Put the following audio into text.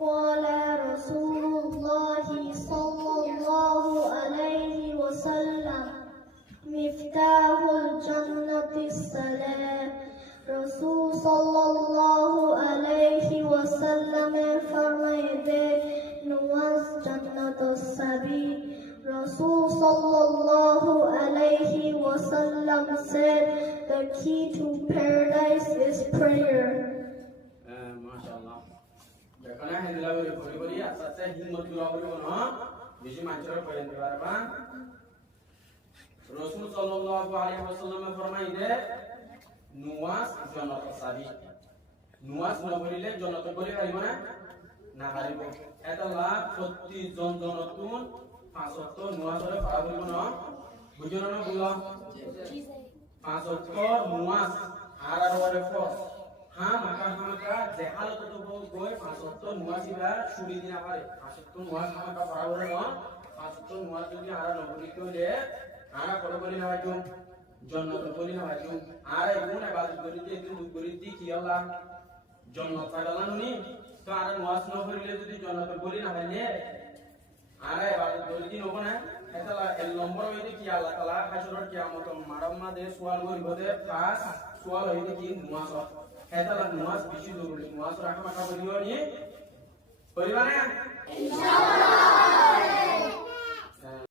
قال رسول الله صلى الله عليه وسلم مفتاح الجنة الصلاة رسول صلى الله عليه وسلم فرمائے نماز جنت السبی Rasul sallallahu alayhi wa sallam said, the key to paradise is prayer. MashaAllah. Dekana hendila beri beri beri asasnya himmat dua beri mana? Biji mancar paling berapa? Rasul sallallahu alayhi wa sallam berfirman, nuas jannat sabi. Nuas naburi le jannat beri hari mana? Nahari bo. Etalah putih jannatun. Pasokto nuasore parabol kono bujono na bulo pasokto nuas arar wore fos ha maka jehal to bo goy pasokto nuasiba shuri dina pare pasokto nuas maka parabol no pasokto nuas jodi arar noburi to le ara parabol na wajum jannat boli na wajum ara gune bal gori te tu gori ti ki Allah jannat padalan ni to ara nuas no horile jodi jannat boli na hane আরে বাদ বলতি নবো না এতলা এল নম্বর হইতে কি আল্লাহ তাআলা হাসরের কিয়ামত মারাম্মা দে সওয়াল করিবতে ফাস সওয়াল হইতে কি মুয়াস এতলা মুয়াস বেশি জরুরি মুয়াস রাখা মাথা বলিও নি করিবা না ইনশাআল্লাহ